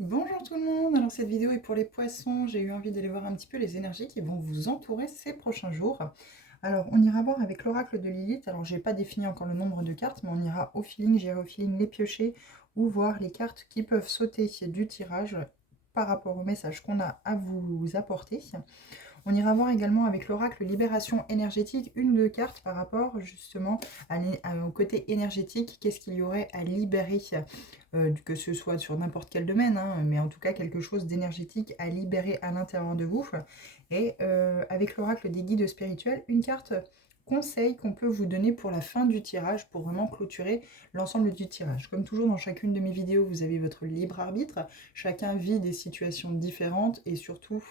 Bonjour tout le monde, alors cette vidéo est pour les poissons, j'ai eu envie d'aller voir un petit peu les énergies qui vont vous entourer ces prochains jours. Alors on ira voir avec l'oracle de Lilith, alors j'ai pas défini encore le nombre de cartes, mais on ira au feeling, j'irai au feeling les piocher ou voir les cartes qui peuvent sauter du tirage par rapport au message qu'on a à vous apporter. On ira voir également avec l'oracle Libération énergétique une de cartes par rapport justement au côté énergétique, qu'est-ce qu'il y aurait à libérer, que ce soit sur n'importe quel domaine, hein, mais en tout cas quelque chose d'énergétique à libérer à l'intérieur de vous. Et avec l'oracle des guides spirituels, une carte conseil qu'on peut vous donner pour la fin du tirage, pour vraiment clôturer l'ensemble du tirage. Comme toujours dans chacune de mes vidéos, vous avez votre libre arbitre, chacun vit des situations différentes et surtout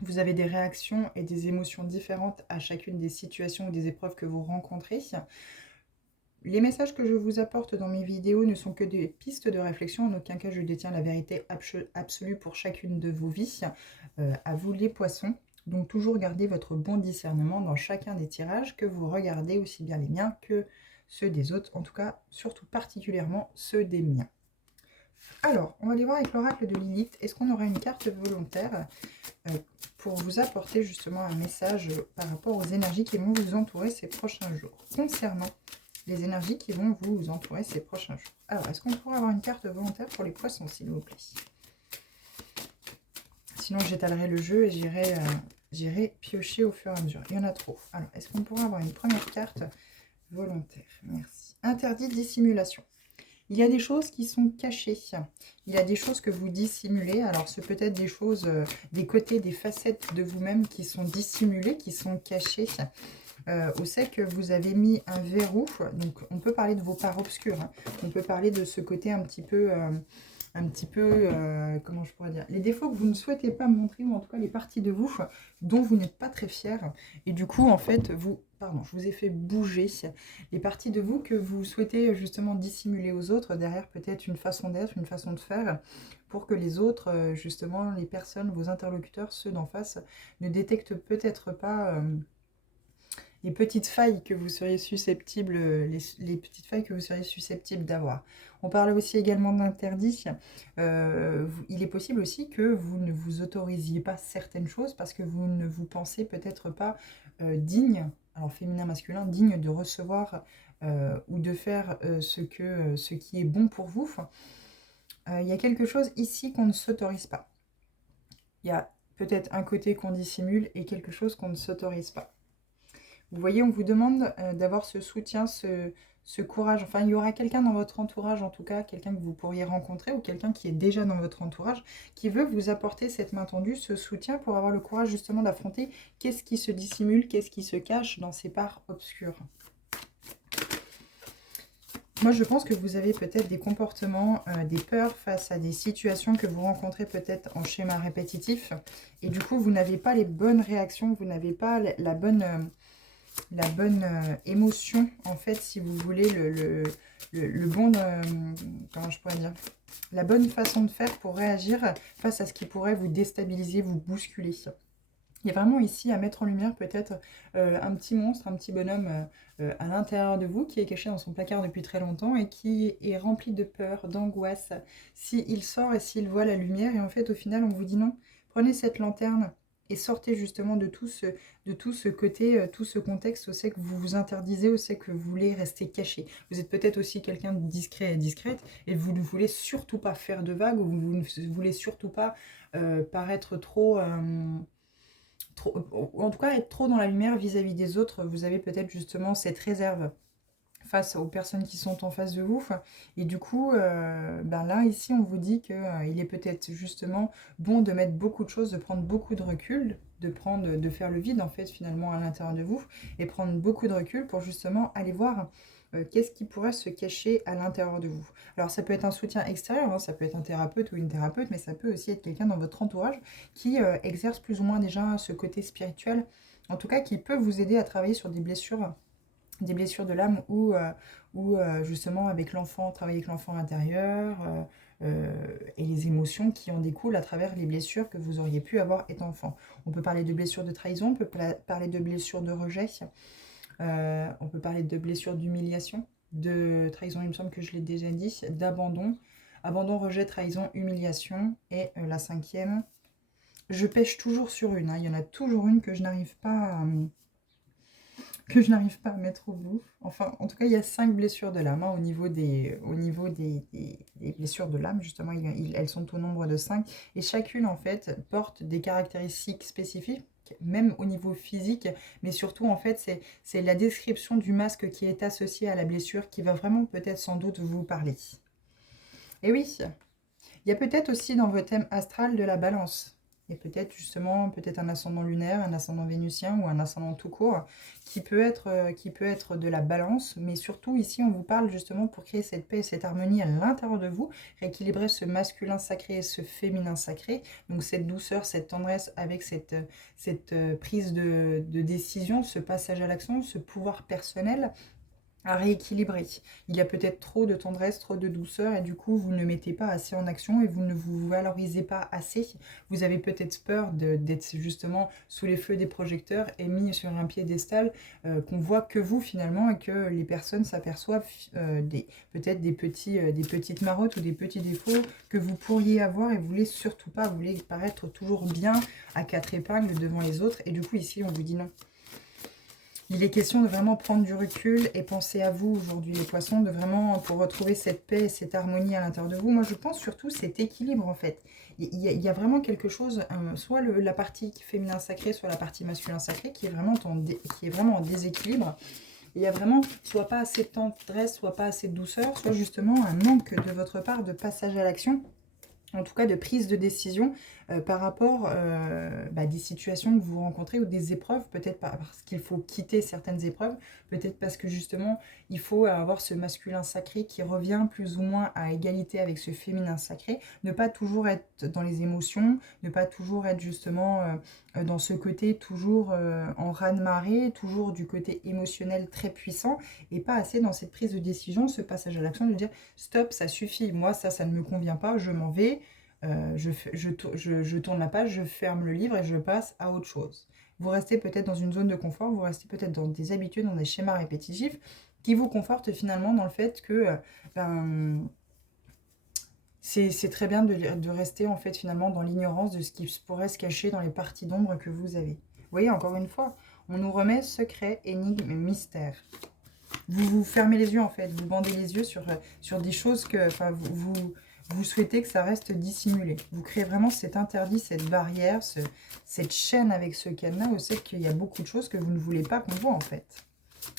vous avez des réactions et des émotions différentes à chacune des situations ou des épreuves que vous rencontrez. Les messages que je vous apporte dans mes vidéos ne sont que des pistes de réflexion. En aucun cas, je détiens la vérité absolue pour chacune de vos vies. À vous les poissons. Donc toujours gardez votre bon discernement dans chacun des tirages que vous regardez, aussi bien les miens que ceux des autres. En tout cas, surtout particulièrement ceux des miens. Alors, on va aller voir avec l'oracle de Lilith. Est-ce qu'on aura une carte volontaire pour vous apporter justement un message par rapport aux énergies qui vont vous entourer ces prochains jours, concernant les énergies qui vont vous entourer ces prochains jours. Alors, est-ce qu'on pourrait avoir une carte volontaire pour les poissons, s'il vous plaît? Sinon, j'étalerai le jeu et j'irai piocher au fur et à mesure. Il y en a trop. Alors, est-ce qu'on pourrait avoir une première carte volontaire? Merci. Interdit dissimulation. Il y a des choses qui sont cachées. Il y a des choses que vous dissimulez. Alors, c'est peut-être des choses, des côtés, des facettes de vous-même qui sont dissimulées, qui sont cachées. On sait que vous avez mis un verrou. Donc, on peut parler de vos parts obscures. Hein. On peut parler de ce côté un petit peu, comment je pourrais dire, les défauts que vous ne souhaitez pas montrer, ou en tout cas les parties de vous dont vous n'êtes pas très fier. Et du coup, en fait, pardon, je vous ai fait bouger les parties de vous que vous souhaitez justement dissimuler aux autres, derrière peut-être une façon d'être, une façon de faire, pour que les autres, justement, les personnes, vos interlocuteurs, ceux d'en face, ne détectent peut-être pas les petites failles que vous seriez susceptibles, les petites failles que vous seriez susceptible d'avoir. On parle aussi également d'interdit. Il est possible aussi que vous ne vous autorisiez pas certaines choses parce que vous ne vous pensez peut-être pas digne, alors féminin, masculin, digne de recevoir ou de faire ce qui est bon pour vous. Il y a quelque chose ici qu'on ne s'autorise pas. Il y a peut-être un côté qu'on dissimule et quelque chose qu'on ne s'autorise pas. Vous voyez, on vous demande d'avoir ce soutien, ce courage. Enfin, il y aura quelqu'un dans votre entourage, en tout cas, quelqu'un que vous pourriez rencontrer ou quelqu'un qui est déjà dans votre entourage, qui veut vous apporter cette main tendue, ce soutien pour avoir le courage justement d'affronter qu'est-ce qui se dissimule, qu'est-ce qui se cache dans ces parts obscures. Moi, je pense que vous avez peut-être des comportements, des peurs face à des situations que vous rencontrez peut-être en schéma répétitif. Et du coup, vous n'avez pas les bonnes réactions, vous n'avez pas la bonne émotion, en fait, si vous voulez, le bon, comment je pourrais dire, la bonne façon de faire pour réagir face à ce qui pourrait vous déstabiliser, vous bousculer. Il y a vraiment ici à mettre en lumière peut-être un petit monstre, un petit bonhomme à l'intérieur de vous qui est caché dans son placard depuis très longtemps et qui est rempli de peur, d'angoisse. S'il sort et s'il voit la lumière, et en fait au final on vous dit non, prenez cette lanterne et sortez justement de tout ce côté, tout ce contexte où c'est que vous vous interdisez, où c'est que vous voulez rester caché. Vous êtes peut-être aussi quelqu'un de discret et discrète et vous ne voulez surtout pas faire de vagues ou vous ne voulez surtout pas paraître trop... en tout cas être trop dans la lumière vis-à-vis des autres. Vous avez peut-être justement cette réserve face aux personnes qui sont en face de vous. Et du coup, ben là, ici, on vous dit qu'il est peut-être justement bon de mettre beaucoup de choses, de prendre beaucoup de recul, de faire le vide, en fait, finalement, à l'intérieur de vous, et prendre beaucoup de recul pour justement aller voir qu'est-ce qui pourrait se cacher à l'intérieur de vous. Alors, ça peut être un soutien extérieur, hein, ça peut être un thérapeute ou une thérapeute, mais ça peut aussi être quelqu'un dans votre entourage qui exerce plus ou moins déjà ce côté spirituel, en tout cas qui peut vous aider à travailler sur des blessures de l'âme ou justement avec l'enfant, travailler avec l'enfant intérieur et les émotions qui en découlent à travers les blessures que vous auriez pu avoir étant enfant. On peut parler de blessures de trahison, on peut parler de blessures de rejet, on peut parler de blessures d'humiliation, de trahison, il me semble que je l'ai déjà dit, d'abandon. Abandon, rejet, trahison, humiliation. Et la cinquième, je pêche toujours sur une. Hein. Il y en a toujours une que je n'arrive pas à mettre au bout. Enfin, en tout cas, il y a 5 blessures de l'âme. Hein, au niveau des blessures de l'âme, justement, elles sont au nombre de 5. Et chacune, en fait, porte des caractéristiques spécifiques, même au niveau physique. Mais surtout, en fait, c'est la description du masque qui est associé à la blessure qui va vraiment peut-être sans doute vous parler. Et oui, il y a peut-être aussi dans votre thème astral de la balance. Et peut-être justement, peut-être un ascendant lunaire, un ascendant vénusien ou un ascendant tout court qui peut être de la balance. Mais surtout ici, on vous parle justement pour créer cette paix et cette harmonie à l'intérieur de vous, rééquilibrer ce masculin sacré et ce féminin sacré. Donc cette douceur, cette tendresse avec cette prise de décision, ce passage à l'action, ce pouvoir personnel à rééquilibrer. Il y a peut-être trop de tendresse, trop de douceur et du coup vous ne mettez pas assez en action et vous ne vous valorisez pas assez. Vous avez peut-être peur d'être justement sous les feux des projecteurs et mis sur un piédestal qu'on voit que vous finalement et que les personnes s'aperçoivent peut-être des petites marottes ou des petits défauts que vous pourriez avoir et vous voulez surtout pas, vous voulez paraître toujours bien à 4 épingles devant les autres et du coup ici on vous dit non. Il est question de vraiment prendre du recul et penser à vous aujourd'hui les poissons, de vraiment pour retrouver cette paix et cette harmonie à l'intérieur de vous. Moi je pense surtout cet équilibre en fait. Il y a vraiment quelque chose, soit la partie féminin sacré, soit la partie masculin sacré qui est vraiment en déséquilibre. Il y a vraiment soit pas assez de tendresse, soit pas assez de douceur, soit justement un manque de votre part de passage à l'action. En tout cas de prise de décision par rapport à des situations que vous rencontrez ou des épreuves, peut-être parce qu'il faut quitter certaines épreuves, peut-être parce que justement il faut avoir ce masculin sacré qui revient plus ou moins à égalité avec ce féminin sacré, ne pas toujours être dans les émotions, ne pas toujours être justement dans ce côté toujours en raz-de-marée, toujours du côté émotionnel très puissant et pas assez dans cette prise de décision, ce passage à l'action de dire stop, ça suffit, moi ça ne me convient pas, je m'en vais. Je tourne la page, je ferme le livre et je passe à autre chose. Vous restez peut-être dans une zone de confort, vous restez peut-être dans des habitudes, dans des schémas répétitifs qui vous confortent finalement dans le fait que c'est très bien de rester en fait finalement dans l'ignorance de ce qui pourrait se cacher dans les parties d'ombre que vous avez. Vous voyez, encore une fois, on nous remet secret, énigme, mystère. Vous fermez les yeux en fait, vous bandez les yeux sur des choses que vous souhaitez que ça reste dissimulé. Vous créez vraiment cet interdit, cette barrière, cette chaîne avec ce cadenas où c'est qu'il y a beaucoup de choses que vous ne voulez pas qu'on voit en fait.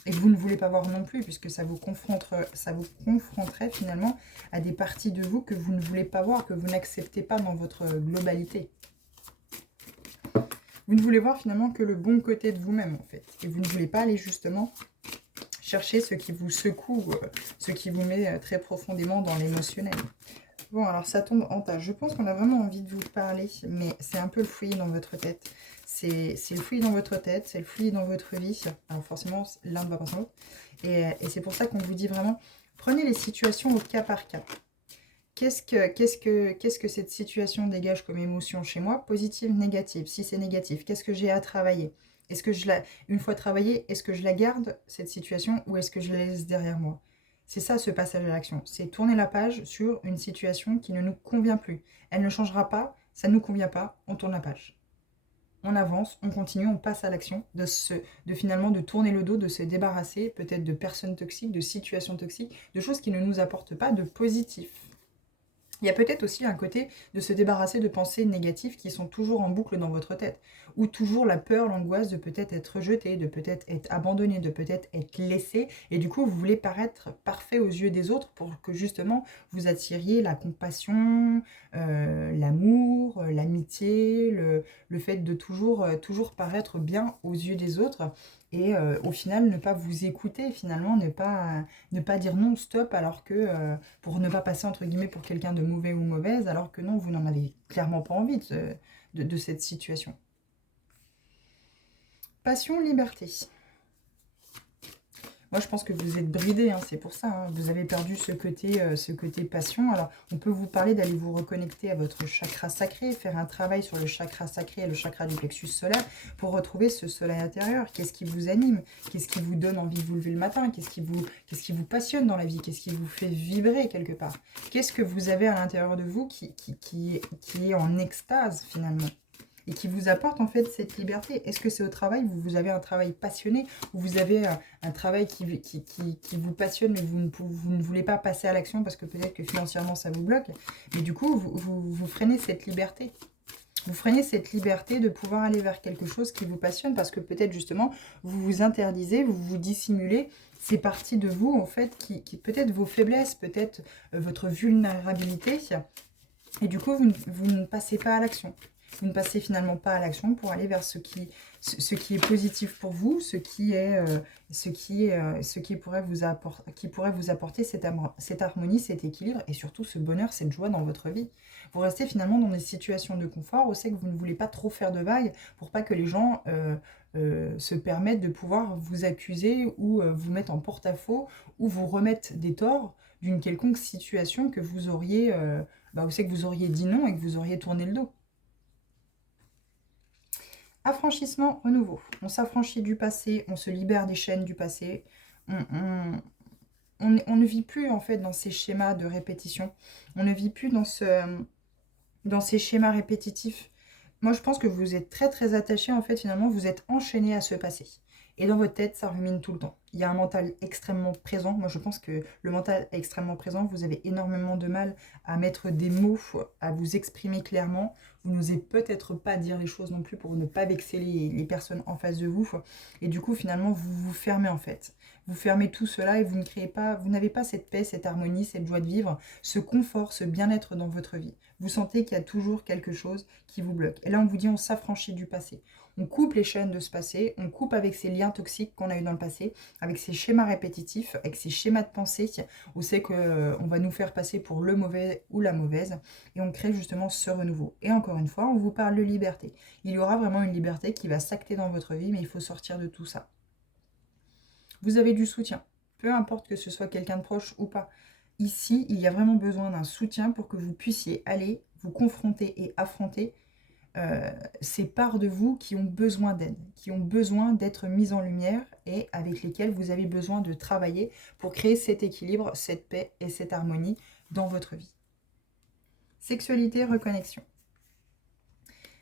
Et que vous ne voulez pas voir non plus puisque ça vous confronterait finalement à des parties de vous que vous ne voulez pas voir, que vous n'acceptez pas dans votre globalité. Vous ne voulez voir finalement que le bon côté de vous-même en fait. Et vous ne voulez pas aller justement chercher ce qui vous secoue, ce qui vous met très profondément dans l'émotionnel. Bon, alors ça tombe en tas. Je pense qu'on a vraiment envie de vous parler, mais c'est un peu le fouillis dans votre tête. C'est le fouillis dans votre tête, c'est le fouillis dans votre vie. Alors forcément, l'un ne va pas sans l'autre. Et c'est pour ça qu'on vous dit vraiment, prenez les situations au cas par cas. Qu'est-ce que cette situation dégage comme émotion chez moi? Positive, négative. Si c'est négatif, qu'est-ce que j'ai à travailler? Est-ce que une fois travaillée, est-ce que je la garde, cette situation, ou est-ce que je la laisse derrière moi? C'est ça, ce passage à l'action. C'est tourner la page sur une situation qui ne nous convient plus. Elle ne changera pas, ça ne nous convient pas, on tourne la page. On avance, on continue, on passe à l'action, finalement de tourner le dos, de se débarrasser peut-être de personnes toxiques, de situations toxiques, de choses qui ne nous apportent pas de positif. Il y a peut-être aussi un côté de se débarrasser de pensées négatives qui sont toujours en boucle dans votre tête. Ou toujours la peur, l'angoisse de peut-être être rejeté, de peut-être être abandonné, de peut-être être laissé. Et du coup, vous voulez paraître parfait aux yeux des autres pour que justement vous attiriez la compassion, l'amour, l'amitié, le fait de toujours paraître bien aux yeux des autres. Et au final, ne pas vous écouter, finalement, ne pas dire non, stop, alors que pour ne pas passer entre guillemets pour quelqu'un de mauvais ou mauvaise, alors que non, vous n'en avez clairement pas envie de cette situation. Passion, liberté. Moi, je pense que vous êtes bridé, hein, c'est pour ça. Hein. Vous avez perdu ce côté passion. Alors, on peut vous parler d'aller vous reconnecter à votre chakra sacré, faire un travail sur le chakra sacré et le chakra du plexus solaire pour retrouver ce soleil intérieur. Qu'est-ce qui vous anime? Qu'est-ce qui vous donne envie de vous lever le matin? Qu'est-ce qui vous passionne dans la vie? Qu'est-ce qui vous fait vibrer quelque part? Qu'est-ce que vous avez à l'intérieur de vous qui est en extase finalement? Et qui vous apporte en fait cette liberté. Est-ce que c'est au travail, vous avez un travail passionné, ou vous avez un travail qui vous passionne, mais vous ne voulez pas passer à l'action parce que peut-être que financièrement ça vous bloque, mais du coup vous freinez cette liberté. Vous freinez cette liberté de pouvoir aller vers quelque chose qui vous passionne parce que peut-être justement vous vous interdisez, vous vous dissimulez ces parties de vous en fait qui peut-être vos faiblesses, peut-être votre vulnérabilité, et du coup vous ne passez pas à l'action. Vous ne passez finalement pas à l'action pour aller vers ce qui est positif pour vous, ce qui pourrait vous apporter cette harmonie, cet équilibre et surtout ce bonheur, cette joie dans votre vie. Vous restez finalement dans des situations de confort où c'est que vous ne voulez pas trop faire de vagues pour pas que les gens se permettent de pouvoir vous accuser ou vous mettre en porte-à-faux ou vous remettre des torts d'une quelconque situation que vous auriez, où c'est que vous auriez dit non et que vous auriez tourné le dos. Affranchissement au nouveau. On s'affranchit du passé, on se libère des chaînes du passé. On ne vit plus en fait dans ces schémas de répétition. On ne vit plus dans ces schémas répétitifs. Moi, je pense que vous êtes très très attaché. En fait, finalement, vous êtes enchaîné à ce passé. Et dans votre tête, ça rumine tout le temps. Il y a un mental extrêmement présent. Moi, je pense que le mental est extrêmement présent. Vous avez énormément de mal à mettre des mots, à vous exprimer clairement. Vous n'osez peut-être pas dire les choses non plus pour ne pas vexer les personnes en face de vous. Et du coup, finalement, vous vous fermez en fait. Vous fermez tout cela et vous n'avez pas cette paix, cette harmonie, cette joie de vivre, ce confort, ce bien-être dans votre vie. Vous sentez qu'il y a toujours quelque chose qui vous bloque. Et là, on vous dit, on s'affranchit du passé. On coupe les chaînes de ce passé, on coupe avec ces liens toxiques qu'on a eu dans le passé, avec ces schémas répétitifs, avec ces schémas de pensée où c'est qu'on va nous faire passer pour le mauvais ou la mauvaise, et on crée justement ce renouveau. Et encore une fois, on vous parle de liberté. Il y aura vraiment une liberté qui va s'acter dans votre vie, mais il faut sortir de tout ça. Vous avez du soutien, peu importe que ce soit quelqu'un de proche ou pas. Ici, il y a vraiment besoin d'un soutien pour que vous puissiez aller vous confronter et affronter ces parts de vous qui ont besoin d'aide, qui ont besoin d'être mises en lumière et avec lesquelles vous avez besoin de travailler pour créer cet équilibre, cette paix et cette harmonie dans votre vie. Sexualité, reconnexion.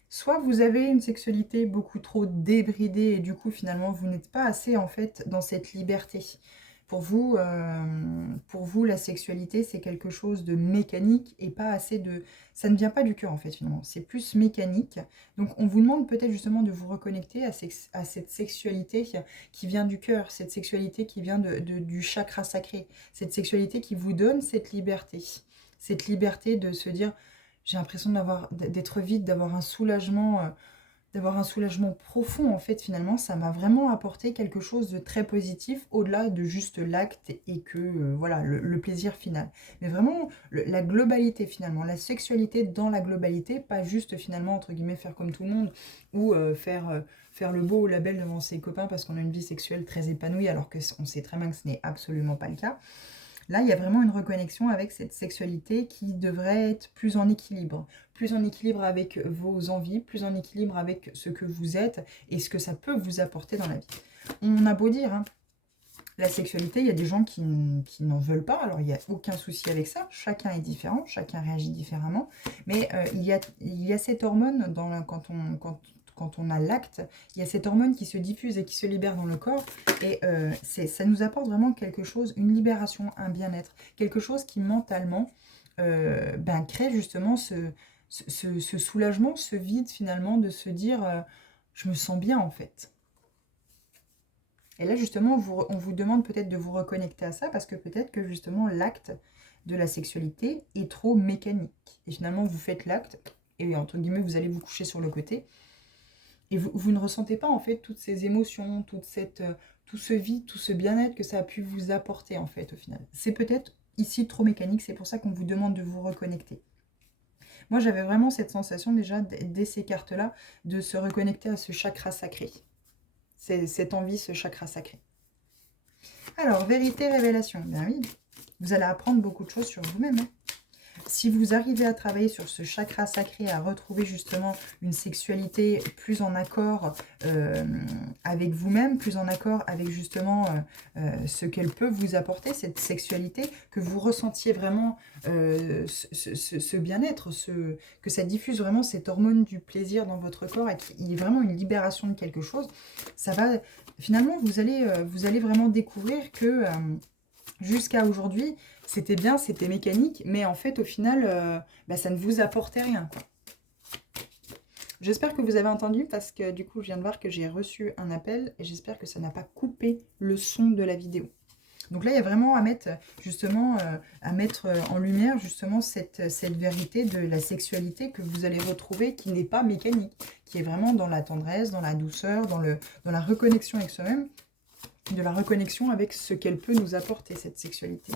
Soit vous avez une sexualité beaucoup trop débridée et du coup finalement vous n'êtes pas assez en fait dans cette liberté. Pour vous, la sexualité, c'est quelque chose de mécanique et pas assez de... Ça ne vient pas du cœur, en fait, finalement. C'est plus mécanique. Donc, on vous demande peut-être justement de vous reconnecter à cette sexualité qui vient du cœur, cette sexualité qui vient du chakra sacré, cette sexualité qui vous donne cette liberté. Cette liberté de se dire, j'ai l'impression d'être vide, d'avoir un soulagement profond, en fait, finalement, ça m'a vraiment apporté quelque chose de très positif, au-delà de juste l'acte et que, voilà, le plaisir final. Mais vraiment, la globalité, finalement, la sexualité dans la globalité, pas juste, finalement, entre guillemets, faire comme tout le monde, ou faire le beau ou la belle devant ses copains parce qu'on a une vie sexuelle très épanouie, alors qu'on sait très bien que ce n'est absolument pas le cas. Là, il y a vraiment une reconnexion avec cette sexualité qui devrait être plus en équilibre avec vos envies, plus en équilibre avec ce que vous êtes et ce que ça peut vous apporter dans la vie. On a beau dire, hein, la sexualité, il y a des gens qui n'en veulent pas, alors il n'y a aucun souci avec ça, chacun est différent, chacun réagit différemment, mais il y a cette hormone quand on a l'acte, il y a cette hormone qui se diffuse et qui se libère dans le corps, et ça nous apporte vraiment quelque chose, une libération, un bien-être, quelque chose qui mentalement crée justement ce soulagement, ce vide finalement, de se dire je me sens bien en fait. Et là justement on vous demande peut-être de vous reconnecter à ça, parce que peut-être que justement l'acte de la sexualité est trop mécanique, et finalement vous faites l'acte, et entre guillemets vous allez vous coucher sur le côté, et vous ne ressentez pas en fait toutes ces émotions, tout ce vide, tout ce bien-être que ça a pu vous apporter en fait au final. C'est peut-être ici trop mécanique, c'est pour ça qu'on vous demande de vous reconnecter. Moi j'avais vraiment cette sensation déjà dès ces cartes-là de se reconnecter à ce chakra sacré. C'est cette envie, ce chakra sacré. Alors, vérité, révélation. Ben oui, vous allez apprendre beaucoup de choses sur vous-même. Hein. Si vous arrivez à travailler sur ce chakra sacré, à retrouver justement une sexualité plus en accord avec vous-même, plus en accord avec justement ce qu'elle peut vous apporter, cette sexualité, que vous ressentiez vraiment ce bien-être, que ça diffuse vraiment cette hormone du plaisir dans votre corps et qu'il y ait vraiment une libération de quelque chose, ça va, finalement, vous allez vraiment découvrir que jusqu'à aujourd'hui, c'était bien, c'était mécanique, mais en fait, au final, ça ne vous apportait rien, quoi. J'espère que vous avez entendu, parce que du coup, je viens de voir que j'ai reçu un appel, et j'espère que ça n'a pas coupé le son de la vidéo. Donc là, il y a vraiment à mettre, justement, en lumière, justement, cette vérité de la sexualité que vous allez retrouver, qui n'est pas mécanique, qui est vraiment dans la tendresse, dans la douceur, dans la reconnexion avec soi-même, de la reconnexion avec ce qu'elle peut nous apporter, cette sexualité.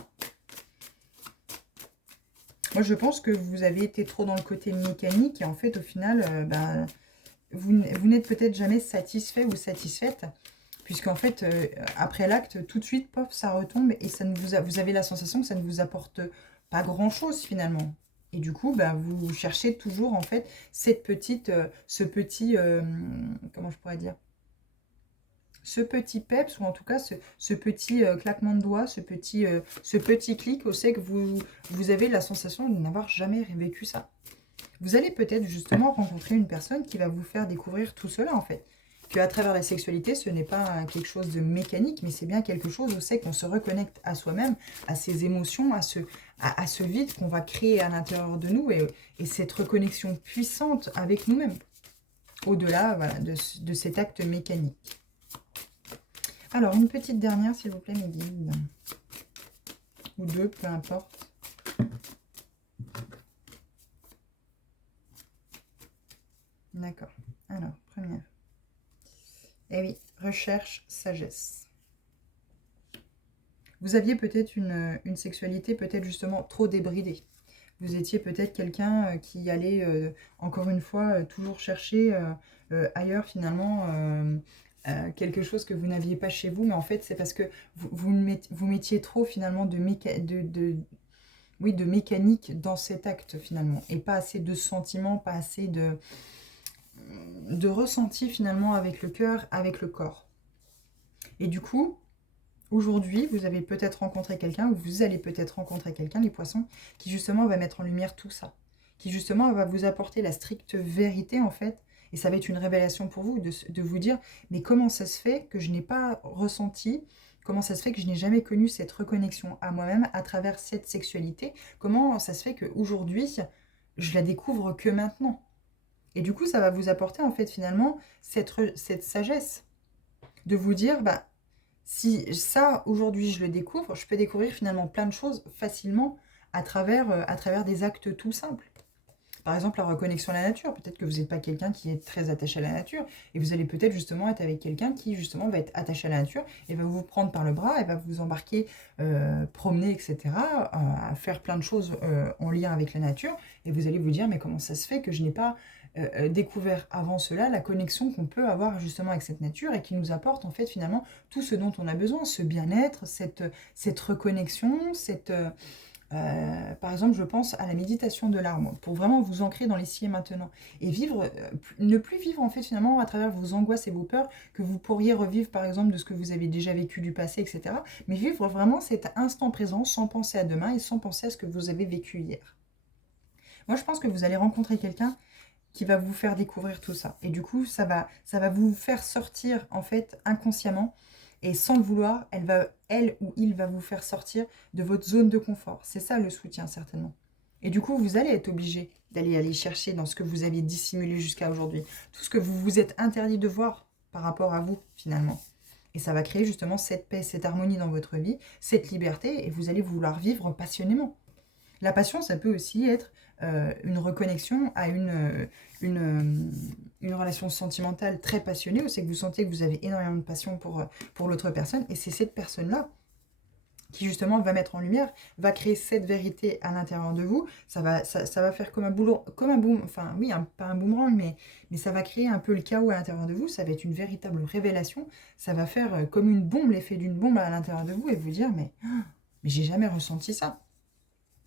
Moi, je pense que vous avez été trop dans le côté mécanique et en fait, au final, vous n'êtes peut-être jamais satisfait ou satisfaite, puisqu'en fait, après l'acte, tout de suite, pof, ça retombe et ça ne vous avez la sensation que ça ne vous apporte pas grand-chose finalement. Et du coup, vous cherchez toujours en fait cette petite, comment je pourrais dire, ce petit peps, ou en tout cas ce petit claquement de doigts, ce petit clic, c'est que vous avez la sensation de n'avoir jamais vécu ça. Vous allez peut-être justement rencontrer une personne qui va vous faire découvrir tout cela en fait. Qu'à travers la sexualité, ce n'est pas quelque chose de mécanique, mais c'est bien quelque chose où c'est qu'on se reconnecte à soi-même, à ses émotions, à ce vide qu'on va créer à l'intérieur de nous et cette reconnexion puissante avec nous-mêmes. Au-delà voilà, de cet acte mécanique. Alors, une petite dernière, s'il vous plaît, mes guides. Ou deux, peu importe. D'accord. Alors, première. Eh oui, recherche, sagesse. Vous aviez peut-être une sexualité peut-être justement trop débridée. Vous étiez peut-être quelqu'un qui allait, encore une fois, toujours chercher ailleurs finalement quelque chose que vous n'aviez pas chez vous, mais en fait c'est parce que vous mettiez trop finalement de mécanique dans cet acte finalement, et pas assez de sentiments, pas assez de ressenti finalement avec le cœur, avec le corps. Et du coup, aujourd'hui, vous avez peut-être rencontré quelqu'un, ou vous allez peut-être rencontrer quelqu'un, les poissons, qui justement va mettre en lumière tout ça, qui justement va vous apporter la stricte vérité en fait, et ça va être une révélation pour vous, de vous dire, mais comment ça se fait que je n'ai pas ressenti, comment ça se fait que je n'ai jamais connu cette reconnexion à moi-même à travers cette sexualité, comment ça se fait qu'aujourd'hui, je la découvre que maintenant. Et du coup, ça va vous apporter en fait finalement cette sagesse, de vous dire, si ça, aujourd'hui, je le découvre, je peux découvrir finalement plein de choses facilement à travers des actes tout simples. Par exemple, la reconnexion à la nature. Peut-être que vous n'êtes pas quelqu'un qui est très attaché à la nature, et vous allez peut-être justement être avec quelqu'un qui justement va être attaché à la nature, et va vous prendre par le bras, et va vous embarquer, promener, etc., à faire plein de choses en lien avec la nature, et vous allez vous dire, mais comment ça se fait que je n'ai pas découvert avant cela la connexion qu'on peut avoir justement avec cette nature, et qui nous apporte en fait finalement tout ce dont on a besoin, ce bien-être, cette reconnexion, par exemple, je pense à la méditation de l'arbre, pour vraiment vous ancrer dans l'ici et maintenant, et vivre, ne plus vivre en fait finalement à travers vos angoisses et vos peurs que vous pourriez revivre par exemple de ce que vous avez déjà vécu du passé, etc. Mais vivre vraiment cet instant présent sans penser à demain et sans penser à ce que vous avez vécu hier. Moi, je pense que vous allez rencontrer quelqu'un qui va vous faire découvrir tout ça. Et du coup, ça va vous faire sortir, en fait, inconsciemment. Et sans le vouloir, elle ou il va vous faire sortir de votre zone de confort. C'est ça le soutien, certainement. Et du coup, vous allez être obligé d'aller chercher dans ce que vous aviez dissimulé jusqu'à aujourd'hui. Tout ce que vous vous êtes interdit de voir par rapport à vous, finalement. Et ça va créer justement cette paix, cette harmonie dans votre vie, cette liberté, et vous allez vouloir vivre passionnément. La passion, ça peut aussi être une reconnexion à une relation sentimentale très passionnée, où c'est que vous sentez que vous avez énormément de passion pour l'autre personne, et c'est cette personne-là qui justement va mettre en lumière, va créer cette vérité à l'intérieur de vous. Ça va faire comme un boulot, comme un boom, enfin oui, pas un boomerang, mais ça va créer un peu le chaos à l'intérieur de vous. Ça va être une véritable révélation. Ça va faire comme une bombe, l'effet d'une bombe à l'intérieur de vous et vous dire, mais j'ai jamais ressenti ça.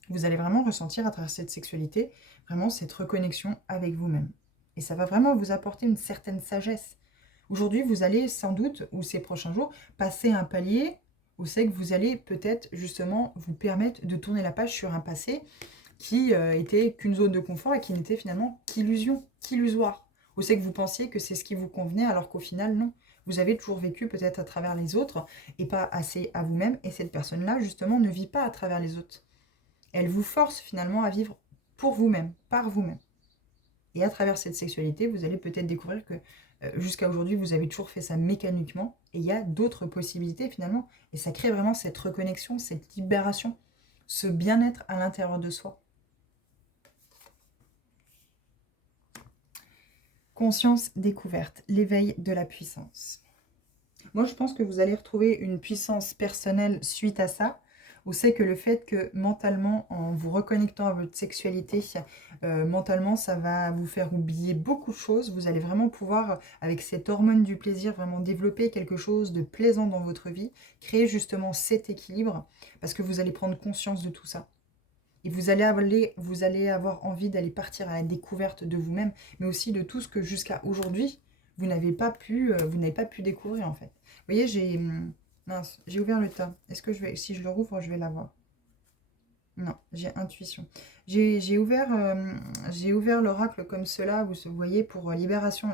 Vous allez vraiment ressentir à travers cette sexualité, vraiment cette reconnexion avec vous-même. Et ça va vraiment vous apporter une certaine sagesse. Aujourd'hui, vous allez sans doute, ou ces prochains jours, passer un palier où c'est que vous allez peut-être justement vous permettre de tourner la page sur un passé qui était qu'une zone de confort et qui n'était finalement qu'illusion, qu'illusoire. Où c'est que vous pensiez que c'est ce qui vous convenait alors qu'au final, non. Vous avez toujours vécu peut-être à travers les autres et pas assez à vous-même. Et cette personne-là, justement, ne vit pas à travers les autres. Elle vous force finalement à vivre pour vous-même, par vous-même. Et à travers cette sexualité, vous allez peut-être découvrir que jusqu'à aujourd'hui, vous avez toujours fait ça mécaniquement. Et il y a d'autres possibilités finalement. Et ça crée vraiment cette reconnexion, cette libération, ce bien-être à l'intérieur de soi. Conscience découverte, l'éveil de la puissance. Moi, je pense que vous allez retrouver une puissance personnelle suite à ça. Ou c'est que le fait que mentalement, en vous reconnectant à votre sexualité, mentalement, ça va vous faire oublier beaucoup de choses. Vous allez vraiment pouvoir, avec cette hormone du plaisir, vraiment développer quelque chose de plaisant dans votre vie, créer justement cet équilibre, parce que vous allez prendre conscience de tout ça. Et vous allez avoir envie d'aller partir à la découverte de vous-même, mais aussi de tout ce que jusqu'à aujourd'hui, vous n'avez pas pu découvrir en fait. Vous voyez, j'ai ouvert le tas. Est-ce que si je le rouvre, je vais l'avoir? Non, j'ai intuition. J'ai ouvert l'oracle comme cela, vous voyez, pour libération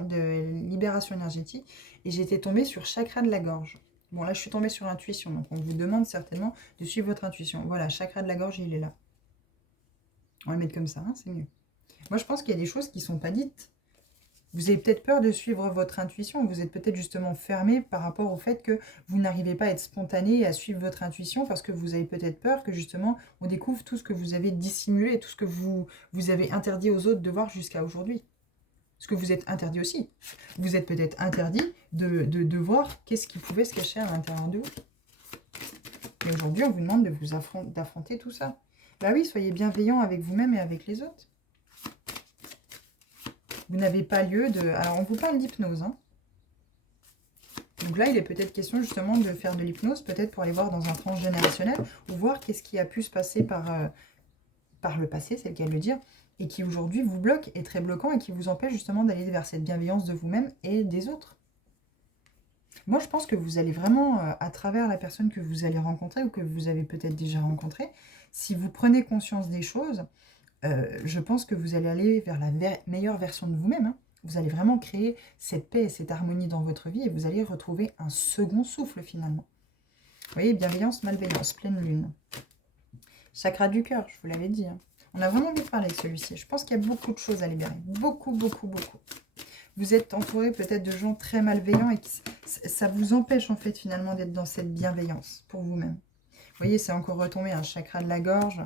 énergétique, et j'étais tombée sur chakra de la gorge. Bon, là, je suis tombée sur intuition, donc on vous demande certainement de suivre votre intuition. Voilà, chakra de la gorge, il est là. On va le mettre comme ça, hein, c'est mieux. Moi, je pense qu'il y a des choses qui ne sont pas dites. Vous avez peut-être peur de suivre votre intuition. Vous êtes peut-être justement fermé par rapport au fait que vous n'arrivez pas à être spontané et à suivre votre intuition parce que vous avez peut-être peur que justement on découvre tout ce que vous avez dissimulé, tout ce que vous avez interdit aux autres de voir jusqu'à aujourd'hui. Ce que vous êtes interdit aussi. Vous êtes peut-être interdit de voir qu'est-ce qui pouvait se cacher à l'intérieur de vous. Et aujourd'hui, on vous demande d'affronter tout ça. Bah oui, soyez bienveillant avec vous-même et avec les autres. Vous n'avez pas lieu de... Alors, on vous parle d'hypnose. Hein. Donc là, il est peut-être question justement de faire de l'hypnose, peut-être pour aller voir dans un transgénérationnel, ou voir qu'est-ce qui a pu se passer par le passé, c'est le cas de le dire, et qui aujourd'hui vous bloque, est très bloquant, et qui vous empêche justement d'aller vers cette bienveillance de vous-même et des autres. Moi, je pense que vous allez vraiment, à travers la personne que vous allez rencontrer, ou que vous avez peut-être déjà rencontrée, si vous prenez conscience des choses, je pense que vous allez aller vers la meilleure version de vous-même. Hein. Vous allez vraiment créer cette paix et cette harmonie dans votre vie et vous allez retrouver un second souffle finalement. Vous voyez, bienveillance, malveillance, pleine lune. Chakra du cœur, je vous l'avais dit. Hein. On a vraiment envie de parler avec celui-ci. Je pense qu'il y a beaucoup de choses à libérer. Beaucoup, beaucoup, beaucoup. Vous êtes entouré peut-être de gens très malveillants et ça vous empêche en fait finalement d'être dans cette bienveillance pour vous-même. Vous voyez, c'est encore retombé un chakra de la gorge.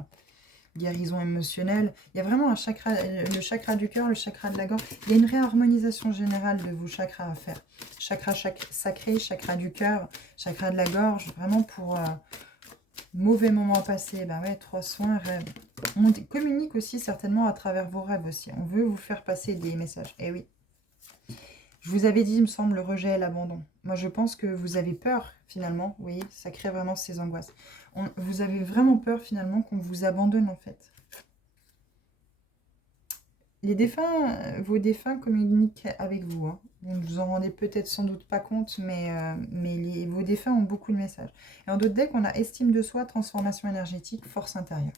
Guérison émotionnelle. Il y a vraiment un chakra, le chakra du cœur, le chakra de la gorge. Il y a une réharmonisation générale de vos chakras à faire. Chakra sacré, chakra du cœur, chakra de la gorge. Vraiment pour mauvais moments passés. Ben ouais, 3 soins, rêves. On communique aussi certainement à travers vos rêves aussi. On veut vous faire passer des messages. Eh oui. Je vous avais dit, il me semble, le rejet et l'abandon. Moi, je pense que vous avez peur, finalement. Vous voyez, ça crée vraiment ces angoisses. Vous avez vraiment peur, finalement, qu'on vous abandonne, en fait. Les défunts, vos défunts communiquent avec vous. Hein. Vous ne vous en rendez peut-être sans doute pas compte, mais vos défunts ont beaucoup de messages. Et en d'autres decks, on a estime de soi, transformation énergétique, force intérieure.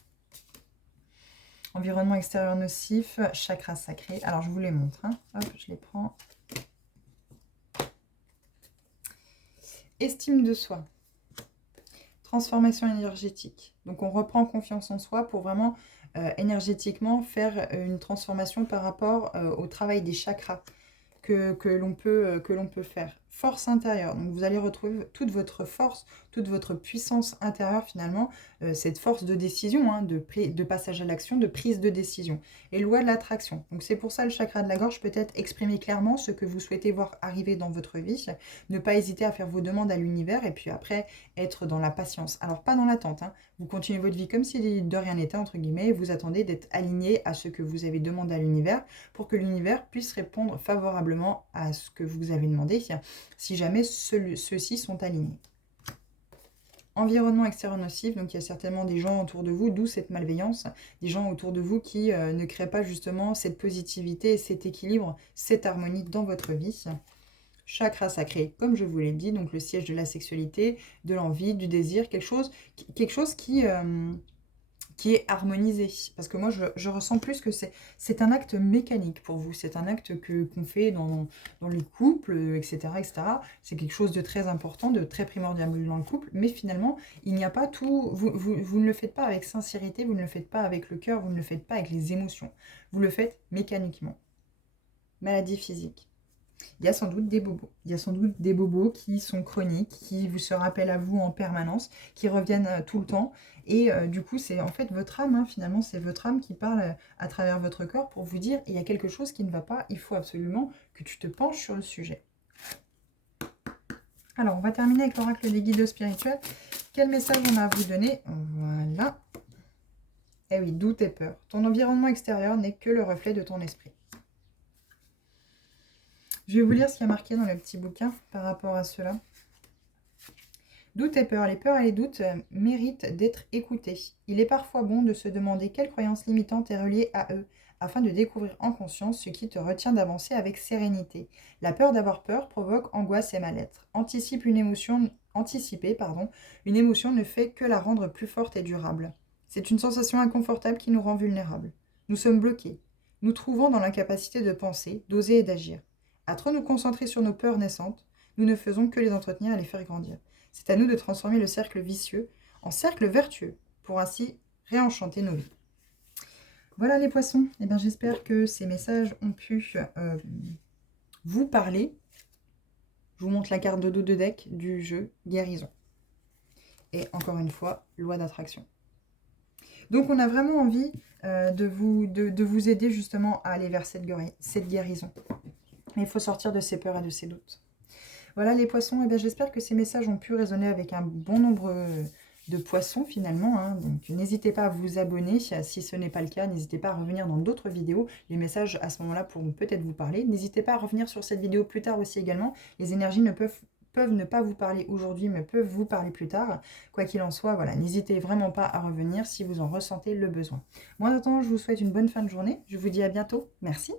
Environnement extérieur nocif, chakra sacré. Alors, je vous les montre. Hein. Hop, je les prends. Estime de soi. Transformation énergétique. Donc, on reprend confiance en soi pour vraiment énergétiquement faire une transformation par rapport au travail des chakras que l'on peut faire. Force intérieure. Donc, vous allez retrouver toute votre force, toute votre puissance intérieure finalement cette force de décision, hein, de passage à l'action, de prise de décision. Et loi de l'attraction. Donc c'est pour ça le chakra de la gorge peut être exprimer clairement ce que vous souhaitez voir arriver dans votre vie. Ne pas hésiter à faire vos demandes à l'univers et puis après être dans la patience. Alors pas dans l'attente, hein. Vous continuez votre vie comme si de rien n'était, entre guillemets, vous attendez d'être aligné à ce que vous avez demandé à l'univers pour que l'univers puisse répondre favorablement à ce que vous avez demandé si jamais ceux-ci sont alignés. Environnement extérieur nocif, donc il y a certainement des gens autour de vous, d'où cette malveillance, des gens autour de vous qui ne créent pas justement cette positivité, cet équilibre, cette harmonie dans votre vie. Chakra sacré, comme je vous l'ai dit, donc le siège de la sexualité, de l'envie, du désir, quelque chose qui est harmonisé. Parce que moi, je ressens plus que c'est un acte mécanique pour vous. C'est un acte qu'on fait dans les couples, etc. etc. C'est quelque chose de très important, de très primordial dans le couple. Mais finalement, il n'y a pas tout... Vous ne le faites pas avec sincérité, vous ne le faites pas avec le cœur, vous ne le faites pas avec les émotions. Vous le faites mécaniquement. Maladie physique. Il y a sans doute des bobos. Il y a sans doute des bobos qui sont chroniques, qui vous se rappellent à vous en permanence, qui reviennent tout le temps. Et du coup, c'est en fait votre âme, hein, finalement, c'est votre âme qui parle à travers votre corps pour vous dire, il y a quelque chose qui ne va pas, il faut absolument que tu te penches sur le sujet. Alors, on va terminer avec l'oracle des guides spirituels. Quel message on a à vous donner? Voilà. Eh oui, doute et peur. Ton environnement extérieur n'est que le reflet de ton esprit. Je vais vous lire ce qu'il y a marqué dans le petit bouquin par rapport à cela. Doute et peur. Les peurs et les doutes méritent d'être écoutés. Il est parfois bon de se demander quelle croyance limitante est reliée à eux, afin de découvrir en conscience ce qui te retient d'avancer avec sérénité. La peur d'avoir peur provoque angoisse et mal-être. Anticiper, une émotion ne fait que la rendre plus forte et durable. C'est une sensation inconfortable qui nous rend vulnérables. Nous sommes bloqués, nous trouvons dans l'incapacité de penser, d'oser et d'agir. À trop nous concentrer sur nos peurs naissantes, nous ne faisons que les entretenir et les faire grandir. C'est à nous de transformer le cercle vicieux en cercle vertueux, pour ainsi réenchanter nos vies. Voilà les poissons, eh bien, j'espère que ces messages ont pu vous parler. Je vous montre la carte de dos de deck du jeu Guérison. Et encore une fois, loi d'attraction. Donc on a vraiment envie de vous aider justement à aller vers cette guérison. Mais il faut sortir de ses peurs et de ses doutes. Voilà les poissons, et bien j'espère que ces messages ont pu résonner avec un bon nombre de poissons finalement. Hein. Donc n'hésitez pas à vous abonner si ce n'est pas le cas. N'hésitez pas à revenir dans d'autres vidéos. Les messages à ce moment-là pourront peut-être vous parler. N'hésitez pas à revenir sur cette vidéo plus tard aussi également. Les énergies peuvent ne pas vous parler aujourd'hui, mais peuvent vous parler plus tard. Quoi qu'il en soit, voilà, n'hésitez vraiment pas à revenir si vous en ressentez le besoin. Moi, en attendant, je vous souhaite une bonne fin de journée. Je vous dis à bientôt. Merci.